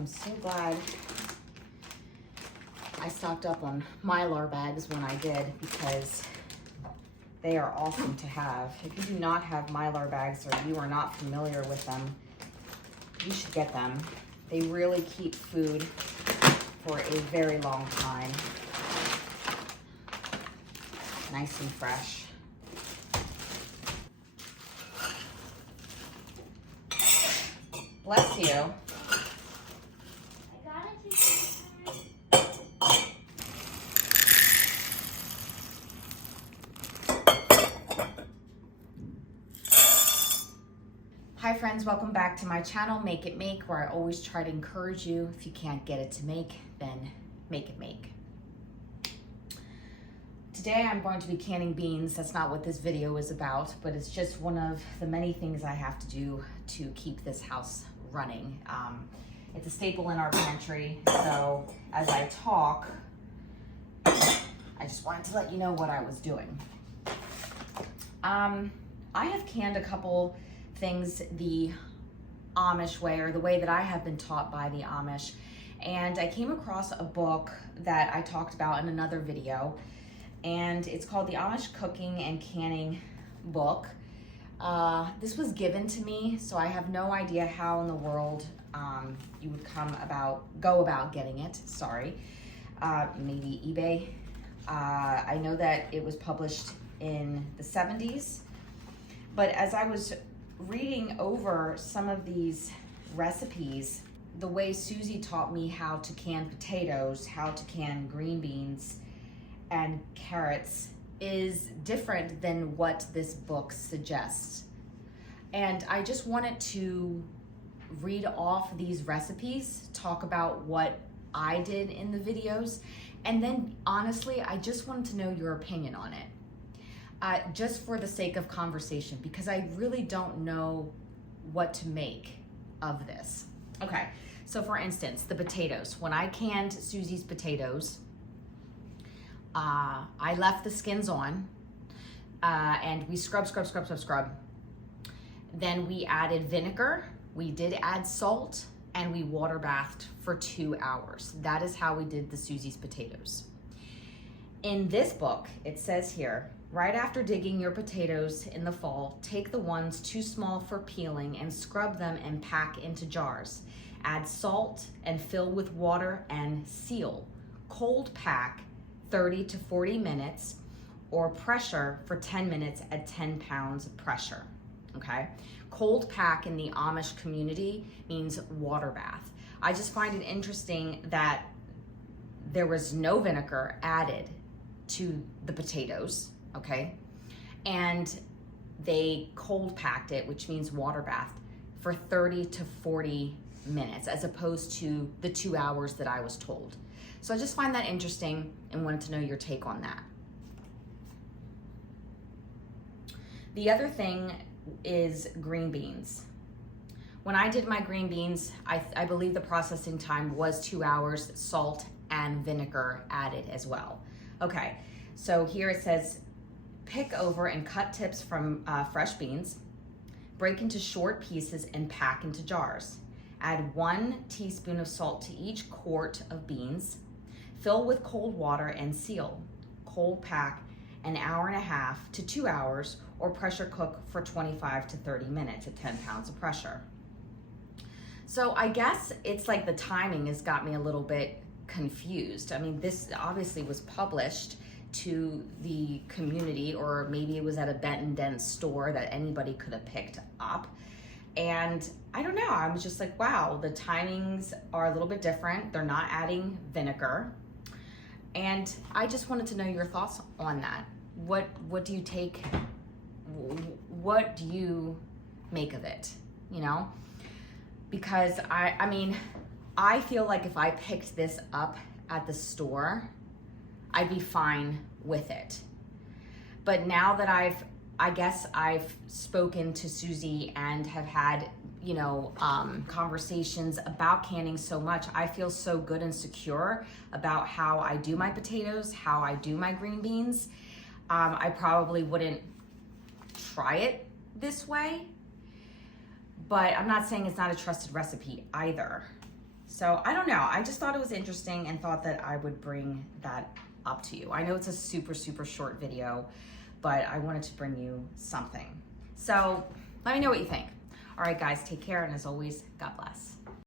I'm so glad I stocked up on Mylar bags when I did, because they are awesome to have. If you do not have Mylar bags or you are not familiar with them, you should get them. They really keep food for a very long time. Nice and fresh. Bless you. Hi friends, welcome back to my channel, Make It Make, where I always try to encourage you. If you can't get it to make, then make it make. Today I'm going to be canning beans. That's not what this video is about, but it's just one of the many things I have to do to keep this house running. It's a staple in our pantry, so as I talk, I just wanted to let you know what I was doing. I have canned a couple things the Amish way, or the way that I have been taught by the Amish, and I came across a book that I talked about in another video, and it's called the Amish Cooking and Canning Book. This was given to me, so I have no idea how in the world you would go about getting it. Sorry, maybe eBay. I know that it was published in the 70s, but as I was reading over some of these recipes, the way Susie taught me how to can potatoes, how to can green beans and carrots is different than what this book suggests. And I just wanted to read off these recipes, talk about what I did in the videos, and then honestly, I just wanted to know your opinion on it. Just for the sake of conversation, because I really don't know what to make of this. Okay, so for instance, the potatoes. When I canned Susie's potatoes, I left the skins on, and we scrub. Then we added vinegar, we did add salt, and we water bathed for 2 hours. That is how we did the Susie's potatoes. In this book, it says here, right after digging your potatoes in the fall, take the ones too small for peeling and scrub them and pack into jars. Add salt and fill with water and seal. Cold pack 30 to 40 minutes or pressure for 10 minutes at 10 pounds pressure, okay? Cold pack in the Amish community means water bath. I just find it interesting that there was no vinegar added to the potatoes, okay? And they cold packed it, which means water bath, for 30 to 40 minutes, as opposed to the 2 hours that I was told. So I just find that interesting and wanted to know your take on that. The other thing is green beans. When I did my green beans, I believe the processing time was 2 hours, salt and vinegar added as well. Okay, so here it says, pick over and cut tips from fresh beans, break into short pieces and pack into jars. Add 1 teaspoon of salt to each quart of beans. Fill with cold water and seal. Cold pack an hour and a half to 2 hours or pressure cook for 25 to 30 minutes at 10 pounds of pressure. So I guess it's like the timing has got me a little bit confused. I mean, this obviously was published to the community, or maybe it was at a Benton Dent store that anybody could have picked up. And I don't know, I was just like, wow, the timings are a little bit different. They're not adding vinegar. And I just wanted to know your thoughts on that. What do you take, what do you make of it, you know? Because I mean, I feel like if I picked this up at the store, I'd be fine with it. But now that I guess I've spoken to Susie and have had, you know, conversations about canning so much, I feel so good and secure about how I do my potatoes, how I do my green beans. I probably wouldn't try it this way, but I'm not saying it's not a trusted recipe either. So I don't know, I just thought it was interesting and thought that I would bring that up to you. I know it's a super, super short video, but I wanted to bring you something. So let me know what you think. All right, guys, take care, and as always, God bless.